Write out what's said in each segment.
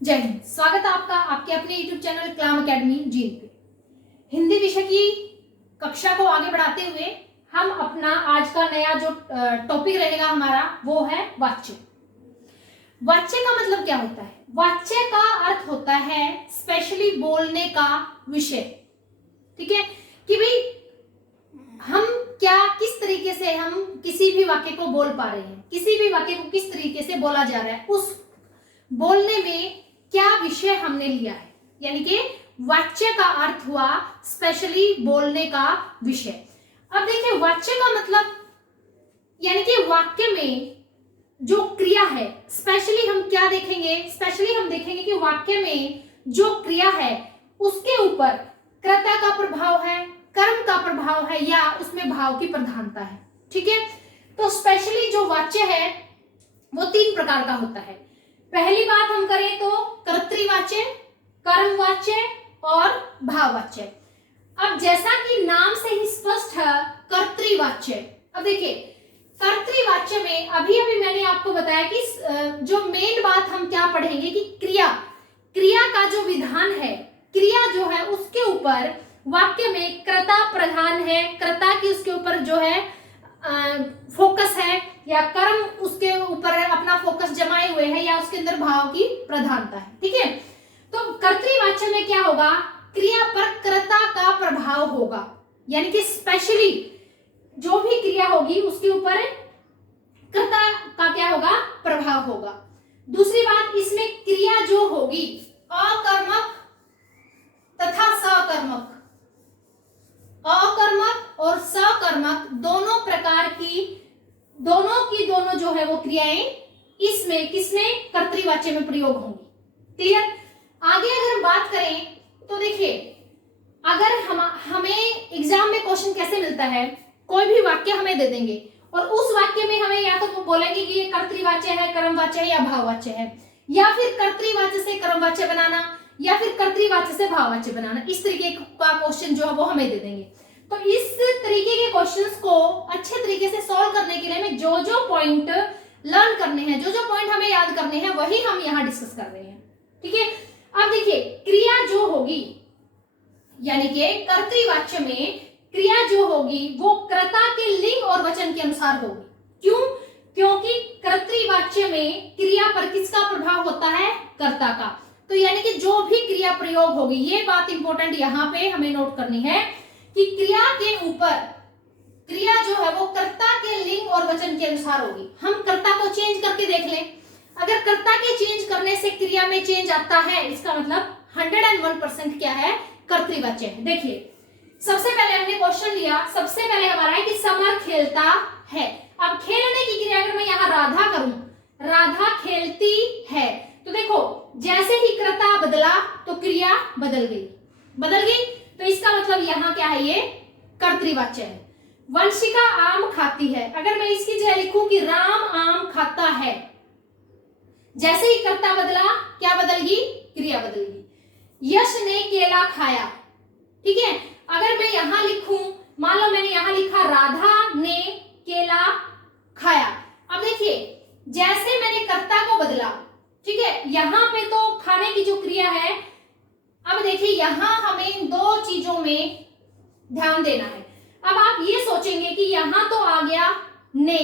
जय हिंद। स्वागत है आपका आपके अपने YouTube channel claim academy gene पे। हिंदी विषय की कक्षा को आगे बढ़ाते हुए हम अपना आज का नया जो टॉपिक रहेगा हमारा वो है वाच्य। वाच्य का मतलब क्या होता है? वाच्य का अर्थ होता है स्पेशली बोलने का विषय। ठीक है कि भाई हम क्या किस तरीके से हम किसी भी वाक्य को बोल पा रहे हैं, किसी भी वाक्य को किस तरीके से बोला जा रहा है, उस बोलने में क्या विषय हमने लिया है। यानी कि वाच्य का अर्थ हुआ स्पेशली बोलने का विषय। अब देखिए वाच्य का मतलब यानी कि वाक्य में जो क्रिया है, स्पेशली हम क्या देखेंगे, स्पेशली हम देखेंगे कि वाक्य में जो क्रिया है उसके ऊपर कर्ता का प्रभाव है, कर्म का प्रभाव है या उसमें भाव की प्रधानता है। ठीक है, तो स्पेशली जो वाच्य है वो तीन प्रकार का होता है। पहली बात हम करें तो कर्तृवाच्य, कर्मवाच्य और भाववाच्य। अब जैसा कि नाम से ही स्पष्ट है कर्तृवाच्य। अब देखिए कर्तृवाच्य में अभी मैंने आपको बताया कि जो मेन बात हम क्या पढ़ेंगे कि क्रिया का जो विधान है, क्रिया जो है उसके ऊपर वाक्य में कर्ता प्रधान है, कर्ता की उसके ऊपर जो है फोकस है या कर्म उसके ऊपर अपना फोकस जमाए हुए है या उसके अंदर भाव की प्रधानता है। ठीक है, तो कर्तृवाच्य में क्या होगा, क्रिया पर कर्ता का प्रभाव होगा। यानी कि स्पेशली जो भी क्रिया होगी उसके ऊपर कर्ता का क्या होगा, प्रभाव होगा। दूसरी बात, इसमें क्रिया जो होगी अकर्मक तथा सकर्मक, अकर्मक और सकर्मक दोनों प्रकार की दोनों जो है वो क्रियाएं इसमें किसमें कर्तृवाच्य में प्रयोग होंगी। क्लियर। आगे अगर बात करें तो देखिए अगर हमें एग्जाम में क्वेश्चन कैसे मिलता है, कोई भी वाक्य हमें दे देंगे और उस वाक्य में हमें या तो बोलेंगे कि ये कर्तृवाच्य है, कर्मवाच्य है या भाववाच्य है, या फिर कर्तृवाच्य से कर्मवाच्य बनाना या फिर कर्तृवाच्य से भाववाच्य बनाना। इस तरीके का क्वेश्चन जो है वो हमें दे देंगे। तो इस तरीके के क्वेश्चंस को अच्छे तरीके से सॉल्व करने के लिए हमें जो जो पॉइंट लर्न करने हैं, जो जो पॉइंट हमें याद करने हैं वही हम यहाँ डिस्कस कर रहे हैं। ठीक है, अब देखिए क्रिया जो होगी यानी कि कर्तृवाच्य में क्रिया जो होगी वो कर्ता के लिंग और वचन के अनुसार होगी। क्यों? क्योंकि कर्तृवाच्य में क्रिया पर किसका प्रभाव होता है, कर्ता का। तो यानी कि जो भी क्रिया प्रयोग होगी, ये बात इंपॉर्टेंट यहाँ पे हमें नोट करनी है कि क्रिया के ऊपर क्रिया जो है वो कर्ता के लिंग और वचन के अनुसार होगी। हम कर्ता को चेंज करके देख लें, अगर कर्ता के चेंज करने से क्रिया में चेंज आता है इसका मतलब 101% क्या है, कर्तृवाच्य है। देखिए सबसे पहले हमने क्वेश्चन लिया, सबसे पहले हमारा है कि समर खेलता है। अब खेलने की क्रिया अगर मैं यहाँ राधा करूं, राधा खेलती है, तो देखो जैसे ही कर्ता बदला तो क्रिया बदल गई। तो इसका मतलब यहाँ क्या है, ये कर्तृवाच्य है। वंशिका आम खाती है, अगर मैं इसकी जगह लिखूं कि राम आम खाता है, जैसे ही कर्ता बदला क्या बदल गई, क्रिया बदल गई। यश ने केला खाया। ठीक है, अगर मैं यहां लिखूं, मान लो मैंने यहां लिखा राधा ने केला खाया। अब देखिए जैसे मैंने कर्ता को बदला, ठीक है, यहां पे तो खाने की जो क्रिया है, अब देखिए यहां हमें दो चीजों में ध्यान देना है। अब आप ये सोचेंगे कि यहां तो आ गया ने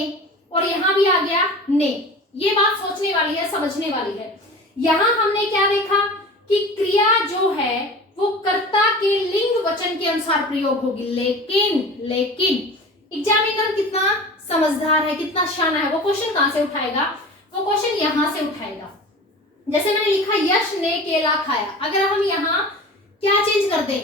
और यहां भी आ गया ने, ये बात सोचने वाली है, समझने वाली है। यहां हमने क्या देखा कि क्रिया जो है वो कर्ता के लिंग वचन के अनुसार प्रयोग होगी, लेकिन एग्जामिनर कितना समझदार है, कितना शाना है, वो क्वेश्चन कहां से उठाएगा, वो क्वेश्चन यहां से उठाएगा। जैसे मैंने लिखा यश ने केला खाया, अगर हम यहाँ क्या चेंज कर दें,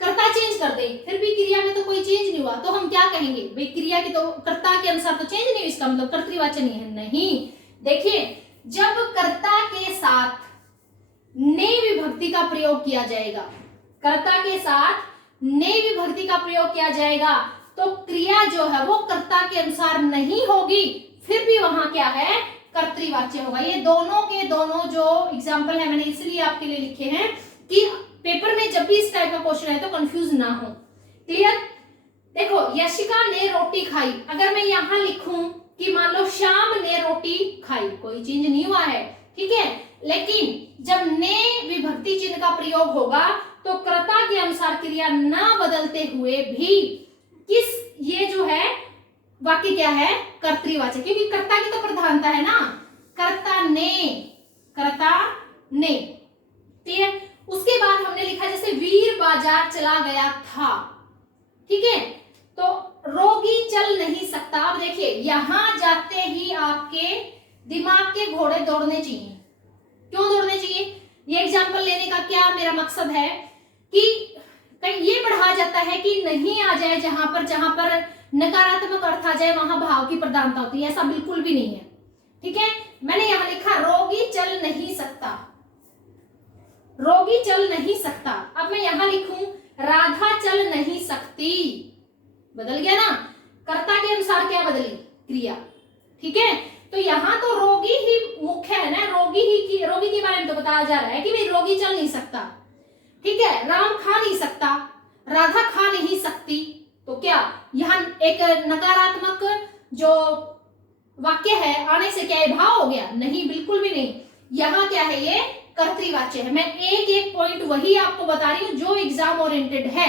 कर्ता चेंज कर दें, फिर भी क्रिया में तो कोई चेंज नहीं हुआ, तो हम क्या कहेंगे, भाई क्रिया की तो कर्ता के अनुसार तो चेंज नहीं हुई, इसका मतलब कर्तृवाच्य नहीं है। नहीं, देखिए जब कर्ता के साथ ने विभक्ति का प्रयोग किया जाएगा, कर्ता के साथ ने विभक्ति का प्रयोग किया जाएगा तो क्रिया जो है वो कर्ता के अनुसार नहीं होगी, फिर भी वहां क्या है, कर्तृवाच्य होगा। ये दोनों के दोनों जो एग्जाम्पल है मैंने इसलिए आपके लिए लिखे हैं कि पेपर में जब भी इस टाइप का क्वेश्चन है तो कंफ्यूज ना हो। क्लियर। देखो यशिका ने रोटी खाई, अगर मैं यहां लिखूं कि मान लो श्याम ने रोटी खाई, कोई चेंज नहीं हुआ है। ठीक है, लेकिन जब ने विभक्ति चिन्ह का प्रयोग होगा तो कर्ता के अनुसार क्रिया न बदलते हुए भी किस, ये जो है वाक्य क्या है, कर्तृवाचक, क्योंकि कर्ता की तो प्रधानता है ना, कर्ता ने। ठीक है, उसके बाद हमने लिखा जैसे वीर बाजार चला गया था। ठीक है, तो रोगी चल नहीं सकता। अब देखिए यहां जाते ही आपके दिमाग के घोड़े दौड़ने चाहिए। क्यों दौड़ने चाहिए? ये एग्जाम्पल लेने का क्या मेरा मकसद है कि कहीं ये पढ़ा जाता है कि नहीं आ जाए जहां पर नकारात्मक अर्थ आ जाए वहां भाव की प्रधानता होती है, ऐसा बिल्कुल भी नहीं है। ठीक है, मैंने यहां लिखा रोगी चल नहीं सकता, रोगी चल नहीं सकता। अब मैं यहां लिखूं राधा चल नहीं सकती, बदल गया ना, कर्ता के अनुसार क्या बदली, क्रिया। ठीक है, तो यहां तो रोगी ही मुख्य है ना, रोगी के बारे में तो बताया जा रहा है कि भाई रोगी चल नहीं सकता। ठीक है, राम खा नहीं सकता, राधा खा नहीं सकती, तो क्या यहाँ एक नकारात्मक जो वाक्य है आने से क्या भाव हो गया? नहीं, बिल्कुल भी नहीं। यहाँ क्या है, ये कर्तृवाच्य है। मैं एक एक पॉइंट वही आपको बता रही हूं जो एग्जाम ओरिएंटेड है,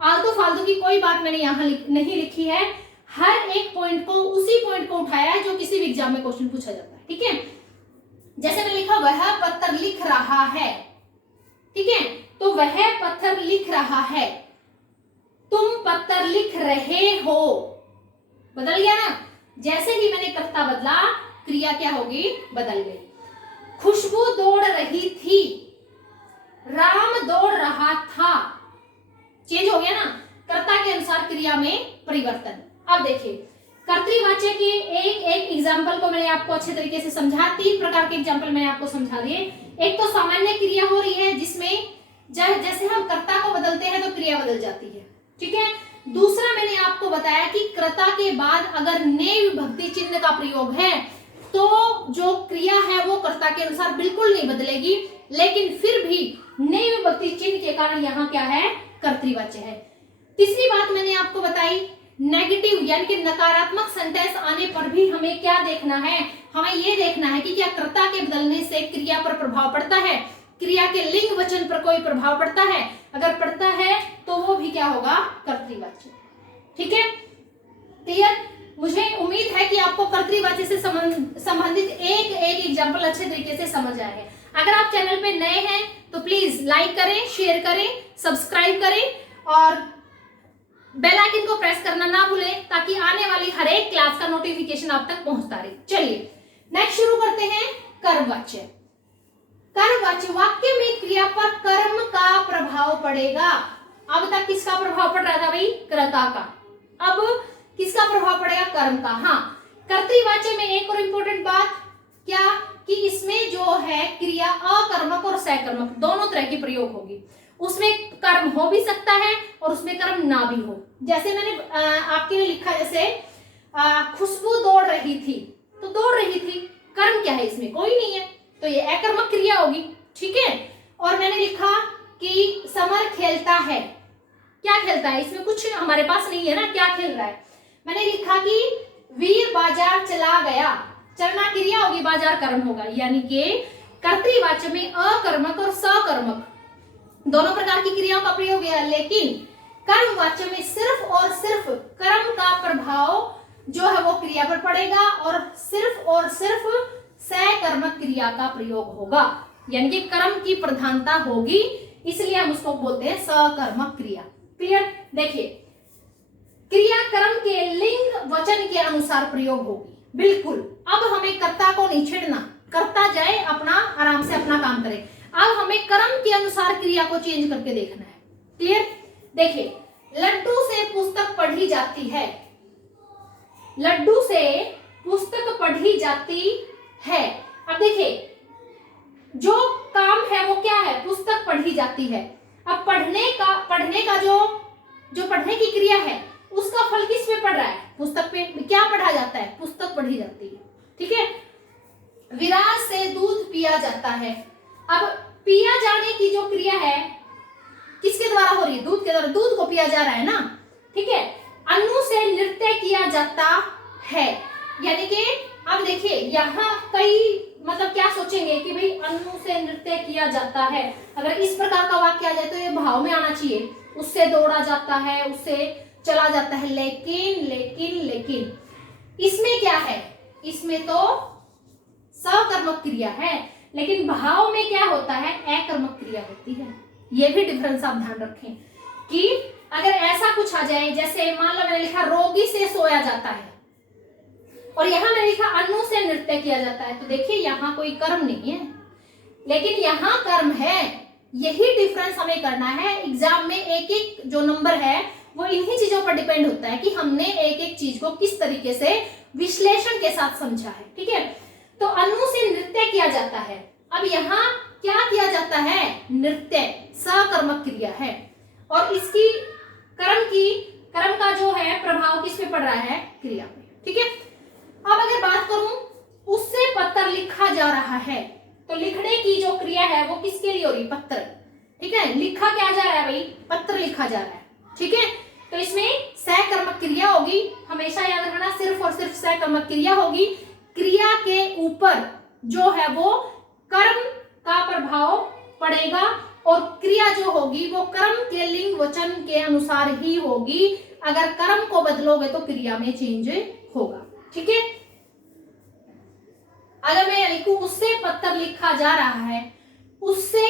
आलतू फालतू की कोई बात मैंने यहाँ नहीं लिखी है। हर एक पॉइंट को, उसी पॉइंट को उठाया है जो किसी भी एग्जाम में क्वेश्चन पूछा जाता है। ठीक है, जैसे मैंने लिखा वह पत्थर लिख रहा है। ठीक है, तो वह पत्थर लिख रहा है, तुम पत्थर लिख रहे हो, बदल गया ना। जैसे ही मैंने कर्ता बदला क्रिया क्या होगी, बदल गई। खुशबू दौड़ रही थी, राम दौड़ रहा था, चेंज हो गया ना, कर्ता के अनुसार क्रिया में परिवर्तन। अब देखिए कर्तृवाच्य के एक एक एग्जाम्पल को मैंने आपको अच्छे तरीके से समझा, 3 प्रकार के एग्जाम्पल मैंने आपको समझा दिए। एक तो सामान्य क्रिया हो रही है जिसमें जैसे हम कर्ता को बदलते हैं तो क्रिया बदल जाती है। ठीक है, दूसरा मैंने आपको बताया कि कर्ता के बाद अगर ने विभक्ति चिन्ह का प्रयोग है तो जो क्रिया है वो कर्ता के अनुसार बिल्कुल नहीं बदलेगी, लेकिन फिर भी ने विभक्ति चिन्ह के कारण यहाँ क्या है, कर्तृवाच्य है। तीसरी बात मैंने आपको बताई, नेगेटिव यानी कि नकारात्मक सेंटेंस आने पर भी हमें क्या देखना है, हमें ये देखना है कि क्या कर्ता के बदलने से क्रिया पर प्रभाव पड़ता है, क्रिया के लिंग वचन पर कोई प्रभाव पड़ता है, अगर पड़ता है तो वो भी क्या होगा, कर्तृवाच्य। ठीक है, क्लियर? मुझे उम्मीद है कि आपको कर्तृवाच्य से संबंधित एक एक एग्जाम्पल अच्छे तरीके से समझ आए हैं। अगर आप चैनल पे नए हैं तो प्लीज लाइक करें, शेयर करें, सब्सक्राइब करें और बेल आइकन को प्रेस करना ना भूलें ताकि आने वाली हर एक क्लास का नोटिफिकेशन आप तक पहुंचता रहे। चलिए नेक्स्ट शुरू करते हैं, कर्मवाच्य। कर्मवाच्य वाक्य में क्रिया पर कर्म का प्रभाव पड़ेगा। अब तक किसका प्रभाव पड़ रहा था भाई, कर्ता का, अब किसका प्रभाव पड़ेगा, कर्म का। हाँ, कर्तृवाच्य में एक और इंपॉर्टेंट बात क्या कि इसमें जो है क्रिया अकर्मक और सकर्मक दोनों तरह की प्रयोग होगी। उसमें कर्म हो भी सकता है और उसमें कर्म ना भी हो। जैसे मैंने आपके लिए लिखा, जैसे खुशबू दौड़ रही थी, तो दौड़ रही थी, कर्म क्या है इसमें, कोई नहीं है, तो ये अकर्मक क्रिया होगी। ठीक है, और मैंने लिखा कि समर खेलता है, क्या खेलता है, इसमें कुछ हमारे पास नहीं है ना, क्या खेल रहा है। मैंने लिखा कि वीर बाजार चला गया, चलना क्रिया होगी, बाजार कर्म होगा, यानी कि कर्तृवाच्य में अकर्मक और सकर्मक दोनों प्रकार की क्रियाओं का प्रयोग है, लेकिन कर्मवाच्य में सिर्फ और सिर्फ कर्म का प्रभाव जो है वो क्रिया पर पड़ेगा और सिर्फ सकर्मक क्रिया का प्रयोग होगा, यानी कि कर्म की प्रधानता होगी, इसलिए हम उसको बोलते हैं सकर्मक क्रिया। क्लियर? देखिए क्रिया कर्म के लिंग वचन के अनुसार प्रयोग होगी, बिल्कुल। अब हमें कर्ता को नहीं छेड़ना, कर्ता जाए अपना आराम से अपना काम करे, अब हमें कर्म के अनुसार क्रिया को चेंज करके देखना है। क्लियर? देखिए लड्डू से पुस्तक पढ़ी जाती है, लड्डू से पुस्तक पढ़ी जाती है। अब देखिए जो काम है वो क्या है, पुस्तक पढ़ी जाती है। अब पढ़ने का जो पढ़ने की क्रिया है उसका फल किस पे पड़ रहा है, पुस्तक पे। क्या पढ़ा जाता है, पुस्तक पढ़ी जाती है। ठीक है, विराज से दूध पिया जाता है। अब पिया जाने की जो क्रिया है किसके द्वारा हो रही है, दूध के द्वारा, दूध को पिया जा रहा है ना। ठीक है, अनु से नृत्य किया जाता है, यानी कि अब देखिए यहाँ कई मतलब क्या सोचेंगे कि भाई अन्नू से नृत्य किया जाता है, अगर इस प्रकार का वाक्य आ जाए तो ये भाव में आना चाहिए, उससे दौड़ा जाता है, उससे चला जाता है, लेकिन लेकिन लेकिन इसमें क्या है, इसमें तो सकर्मक क्रिया है, लेकिन भाव में क्या होता है, अकर्मक क्रिया होती है। ये भी डिफरेंस आप ध्यान रखें कि अगर ऐसा कुछ आ जाए, जैसे मान लो मैंने लिखा रोगी से सोया जाता है और यहां मैंने लिखा अन्नू से नृत्य किया जाता है, तो देखिए यहां कोई कर्म नहीं है लेकिन यहां कर्म है। यही डिफरेंस हमें करना है। एग्जाम में एक एक जो नंबर है वो इन्हीं चीजों पर डिपेंड होता है कि हमने एक एक चीज को किस तरीके से विश्लेषण के साथ समझा है। ठीक है, तो अन्नू से नृत्य किया जाता है। अब यहाँ क्या किया जाता है, नृत्य सकर्मक क्रिया है और इसकी कर्म का जो है प्रभाव किस पे पड़ रहा है, क्रिया पे। ठीक है, अब अगर बात करूं उससे पत्र लिखा जा रहा है, तो लिखने की जो क्रिया है वो किसके लिए हो रही, पत्र। ठीक है, लिखा क्या जा रहा है भाई, पत्र लिखा जा रहा है। ठीक है, तो इसमें सकर्मक क्रिया होगी, हमेशा याद रखना सिर्फ और सिर्फ सकर्मक क्रिया होगी। क्रिया के ऊपर जो है वो कर्म का प्रभाव पड़ेगा और क्रिया जो होगी वो कर्म के लिंग वचन के अनुसार ही होगी। अगर कर्म को बदलोगे तो क्रिया में चेंज होगा। ठीक है, अगर मैं लिखूं उससे पत्र लिखा जा रहा है, उससे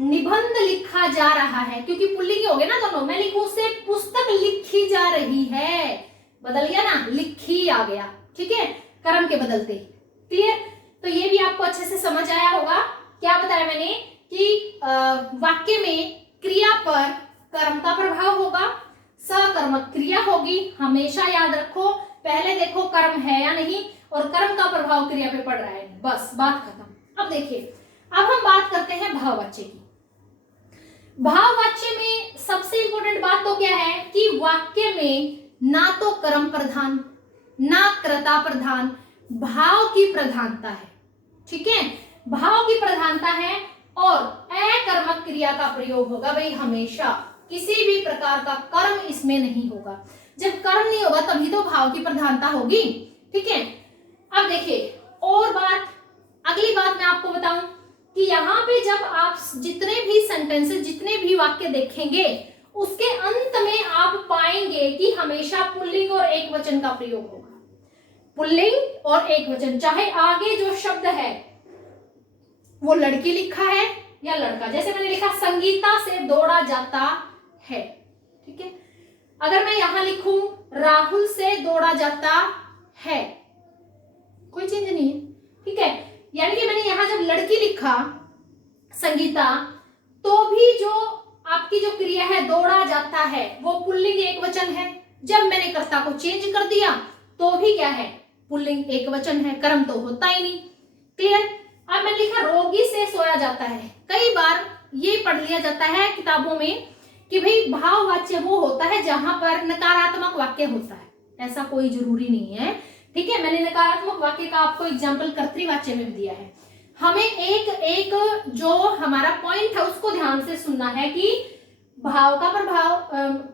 निबंध लिखा जा रहा है, क्योंकि पुल्लिंग हो गए ना दोनों। मैं लिखूं उससे पुस्तक लिखी जा रही है, बदल गया ना, लिखी आ गया। ठीक है, कर्म के बदलते। क्लियर, तो ये भी आपको अच्छे से समझ आया होगा। क्या बताया मैंने कि वाक्य में क्रिया पर कर्म का प्रभाव होगा, सकर्मक क्रिया होगी। हमेशा याद रखो, पहले देखो कर्म है या नहीं और कर्म का प्रभाव क्रिया पे पड़ रहा है, बस बात खत्म। अब देखिए, अब हम बात करते हैं भाववाच्य की। भाववाच्य में सबसे इंपॉर्टेंट बात तो क्या है कि वाक्य में ना तो कर्म प्रधान ना कर्ता प्रधान, भाव की प्रधानता है। ठीक है, भाव की प्रधानता है और अकर्मक क्रिया का प्रयोग होगा भाई हमेशा। किसी भी प्रकार का कर्म इसमें नहीं होगा। जब कर्म नहीं होगा तभी तो भाव की प्रधानता होगी। ठीक है, अब देखिए और बात, अगली बात मैं आपको बताऊं कि यहाँ पे जब आप जितने भी सेंटेंसेस, जितने भी वाक्य देखेंगे उसके अंत में आप पाएंगे कि हमेशा पुल्लिंग और एकवचन का प्रयोग होगा। पुल्लिंग और एकवचन, चाहे आगे जो शब्द है वो लड़की लिखा है या लड़का। जैसे मैंने लिखा संगीता से दौड़ा जाता है। ठीक है, अगर मैं यहां लिखूं राहुल से दौड़ा जाता है, कोई चेंज नहीं है। ठीक है, यानी कि मैंने यहां जब लड़की लिखा संगीता, तो भी जो आपकी जो क्रिया है दौड़ा जाता है वो पुल्लिंग एकवचन है। जब मैंने कर्ता को चेंज कर दिया तो भी क्या है, पुल्लिंग एकवचन है, कर्म तो होता ही नहीं। क्लियर, अब मैंने लिखा रोगी से सोया जाता है। कई बार ये पढ़ लिया जाता है किताबों में कि भाई भाववाच्य वो होता है जहां पर नकारात्मक वाक्य होता है, ऐसा कोई जरूरी नहीं है। ठीक है, मैंने नकारात्मक वाक्य का आपको एग्जाम्पल कर्तृवाच्य में दिया है। हमें एक एक जो हमारा पॉइंट है उसको ध्यान से सुनना है कि भाव का प्रभाव,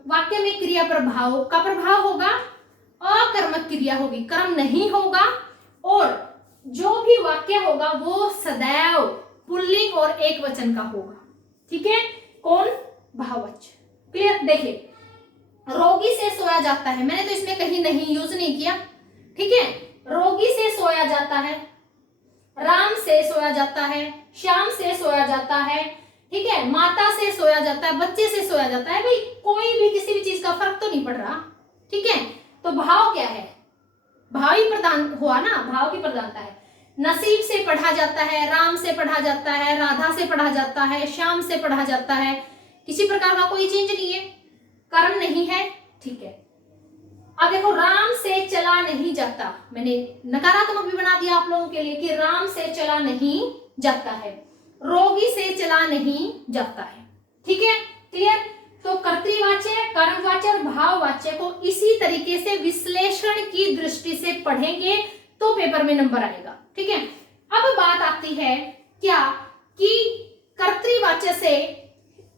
वाक्य में क्रिया प्रभाव का प्रभाव होगा, अकर्मक क्रिया होगी, कर्म नहीं होगा, और जो भी वाक्य होगा वो सदैव पुल्लिंग और एकवचन का होगा। ठीक है, कौन, भाववाच्य। क्लियर, देखिए रोगी से सोया जाता है, मैंने तो इसमें कहीं नहीं यूज नहीं किया। ठीक है, रोगी से सोया जाता है, राम से सोया जाता है, श्याम से सोया जाता है। ठीक है, माता से सोया जाता है, बच्चे से सोया जाता है। भाई कोई भी किसी भी चीज का फर्क तो नहीं पड़ रहा। ठीक है, तो भाव क्या है, भाव ही प्रधान हुआ ना, भाव की प्रधानता है। नसीब से पढ़ा जाता है, राम से पढ़ा जाता है, राधा से पढ़ा जाता है, श्याम से पढ़ा जाता है, किसी प्रकार का कोई चेंज नहीं है, कर्म नहीं है। ठीक है, अब देखो राम से चला नहीं जाता, मैंने नकारात्मक भी बना दिया आप लोगों के लिए कि राम से चला नहीं जाता है, रोगी से चला नहीं जाता है। ठीक है, क्लियर। तो कर्तृवाच्य, कर्मवाच्य और भाववाच्य को इसी तरीके से विश्लेषण की दृष्टि से पढ़ेंगे तो पेपर में नंबर आएगा। ठीक है, अब बात आती है क्या कि कर्तृवाच्य से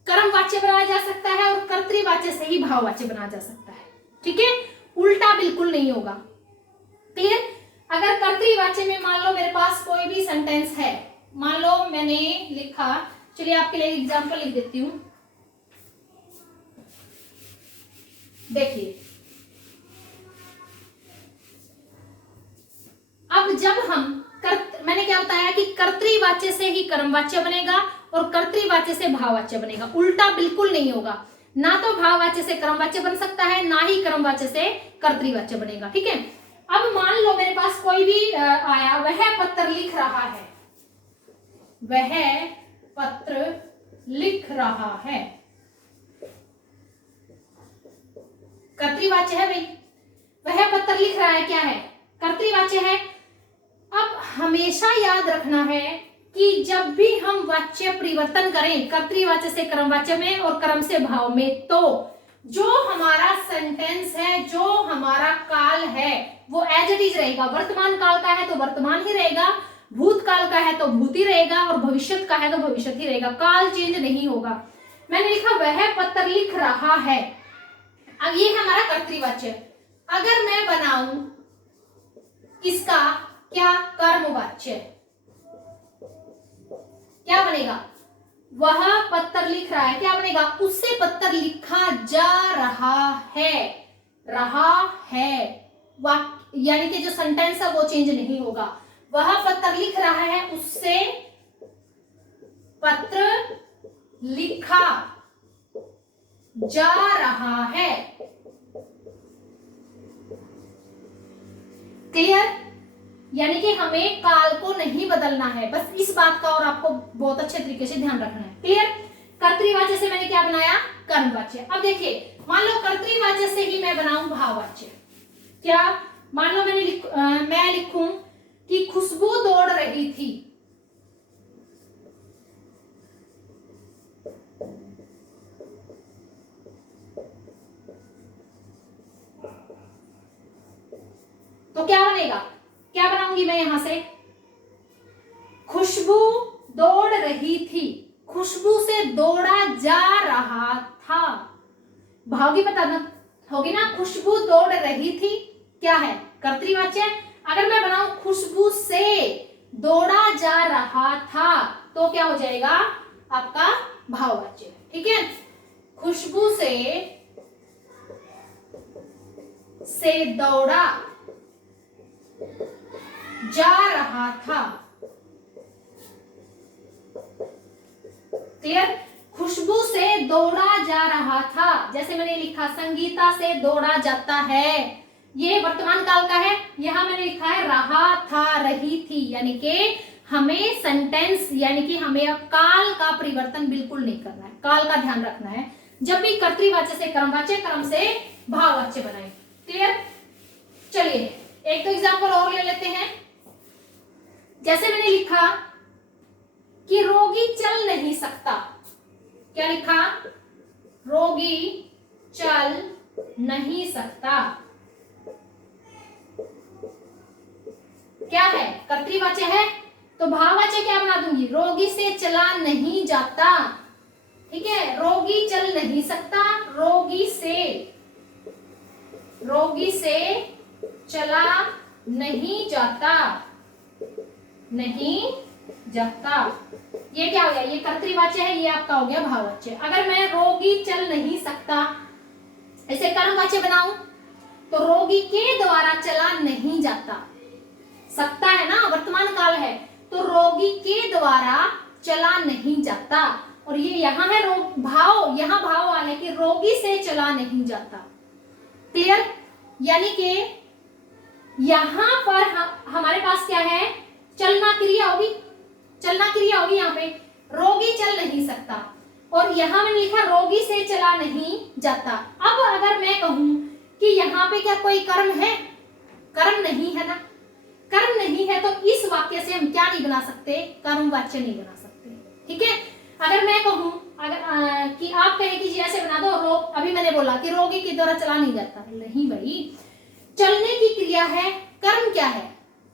कर्मवाच्य बनाया जा सकता है और कर्तृवाच्य से ही भाववाच्य बनाया जा सकता है। ठीक है, उल्टा बिल्कुल नहीं होगा। क्लियर। अगर कर्तृवाच्य में मान लो मेरे पास कोई भी सेंटेंस है, मान लो मैंने लिखा, चलिए आपके लिए एग्जांपल लिख देती हूं। देखिए, अब जब हम मैंने क्या बताया कि कर्तृवाच्य से ही कर्मवाच्य बनेगा और कर्तृवाच्य से भाववाच्य बनेगा, उल्टा बिल्कुल नहीं होगा। ना तो भाववाच्य से कर्मवाच्य बन सकता है, ना ही कर्मवाच्य से कर्तृवाच्य बनेगा। ठीक है, अब मान लो मेरे पास कोई भी आया, वह पत्र लिख रहा है, वह पत्र लिख रहा है, कर्तृवाच्य है भाई, वह पत्र लिख रहा है, क्या है, कर्तृवाच्य है। अब हमेशा याद रखना है कि जब भी हम वाच्य परिवर्तन करें कर्तृवाच्य से कर्मवाच्य में और कर्म से भाव में, तो जो हमारा सेंटेंस है, जो हमारा काल है, वो एज इट इज रहेगा। वर्तमान काल का है तो वर्तमान ही रहेगा, भूतकाल का है तो भूत ही रहेगा, और भविष्य का है तो भविष्य ही रहेगा, काल चेंज नहीं होगा। मैंने लिखा वह पत्र लिख रहा है, अब ये है हमारा कर्तृवाच्य। अगर मैं बनाऊं इसका क्या कर्मवाच्य, क्या बनेगा, वह पत्र लिख रहा है, क्या बनेगा, उससे पत्र लिखा जा रहा है, यानी कि जो सेंटेंस है वो चेंज नहीं होगा। वह पत्र लिख रहा है, उससे पत्र लिखा जा रहा है। क्लियर? यानी कि हमें काल को नहीं बदलना है, बस इस बात का और आपको बहुत अच्छे तरीके से ध्यान रखना है। क्लियर? कर्तृवाच्य से मैंने क्या बनाया, कर्मवाच्य। अब देखिए, मान लो कर्तृवाच्य से ही मैं बनाऊं भाववाच्य, क्या, मान लो मैं लिखूं कि खुशबू दौड़ रही थी, तो क्या बनेगा, क्या बनाऊंगी मैं यहां से, खुशबू दौड़ रही थी, खुशबू से दौड़ा जा रहा था, भाव की पता ना होगी ना, खुशबू दौड़ रही थी क्या है, कर्तृवाच्य। अगर मैं बनाऊं खुशबू से दौड़ा जा रहा था, तो क्या हो जाएगा आपका भाववाच्य। ठीक है, खुशबू से दौड़ा जा रहा था। क्लियर? खुशबू से दौड़ा जा रहा था, जैसे मैंने लिखा संगीता से दौड़ा जाता है, ये वर्तमान काल का है, यहां मैंने लिखा है रहा था, रही थी, यानी कि हमें सेंटेंस यानी कि हमें काल का परिवर्तन बिल्कुल नहीं करना है, काल का ध्यान रखना है जब भी कर्तृवाच्य से कर्मवाच्य, कर्म से भाववाच्य बनाए। क्लियर? चलिए एक तो एग्जाम्पल और ले लेते हैं। जैसे मैंने लिखा कि रोगी चल नहीं सकता, क्या लिखा, रोगी चल नहीं सकता, क्या है, कर्तृवाच्य है, तो भाववाच्य क्या बना दूंगी, रोगी से चला नहीं जाता। ठीक है, रोगी चल नहीं सकता, रोगी से चला नहीं जाता, नहीं जाता, ये क्या हो गया, ये कर्तृवाच्य है, ये आपका हो गया भाववाच्य। अगर मैं रोगी चल नहीं सकता इसे कर्मवाच्य बनाऊं, तो रोगी के द्वारा चला नहीं जाता, सकता है ना, वर्तमान काल है, तो रोगी के द्वारा चला नहीं जाता, और ये यहाँ है भाव, यहाँ भाव वाले कि रोगी से चला नहीं जाता। क्लियर? यानी कि यहां पर हमारे पास क्या है, चलना क्रिया होगी, चलना क्रिया होगी, यहाँ पे रोगी चल नहीं सकता, और यहां मैंने लिखा रोगी से चला नहीं जाता। अब अगर मैं कहूं कि यहाँ पे क्या कोई कर्म है, कर्म नहीं है ना, कर्म नहीं है, तो इस वाक्य से हम क्या नहीं बना सकते, कर्मवाच्य नहीं बना सकते। ठीक है, अगर मैं कहूं कि आप कहें कि जी ऐसे बना दो, अभी मैंने बोला कि रोगी के द्वारा चला नहीं जाता, नहीं भाई, चलने की क्रिया है, कर्म क्या है,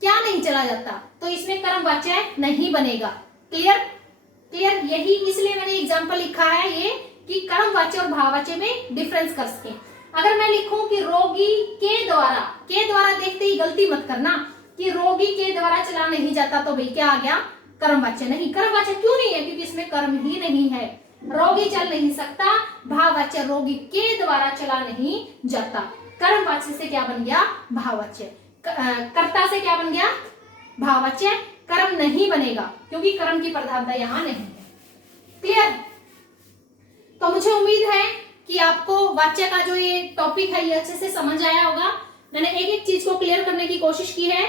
क्या नहीं चला जाता, तो इसमें कर्मवाच्य नहीं बनेगा। क्लियर? क्लियर? यही इसलिए मैंने एग्जांपल लिखा है ये कि कर्मवाच्य और भाववाच्य में डिफरेंस कर सके। अगर मैं लिखूं कि रोगी के द्वारा देखते ही गलती मत करना, कि रोगी के द्वारा चला नहीं जाता, तो भाई क्या आ गया, कर्मवाच्य। नहीं, कर्मवाच्य क्यों नहीं है, क्योंकि इसमें कर्म ही नहीं है। रोगी चल नहीं सकता, भाववाच्य रोगी के द्वारा चला नहीं जाता। कर्मवाच्य से क्या बन गया, भाववाच्य। कर्ता से क्या बन गया, भाववाच्य। कर्म नहीं बनेगा क्योंकि कर्म की प्रधानता यहां नहीं है। क्लियर? तो मुझे उम्मीद है कि आपको वाच्य का जो ये टॉपिक है ये अच्छे से समझ आया होगा। मैंने एक एक चीज को क्लियर करने की कोशिश की है।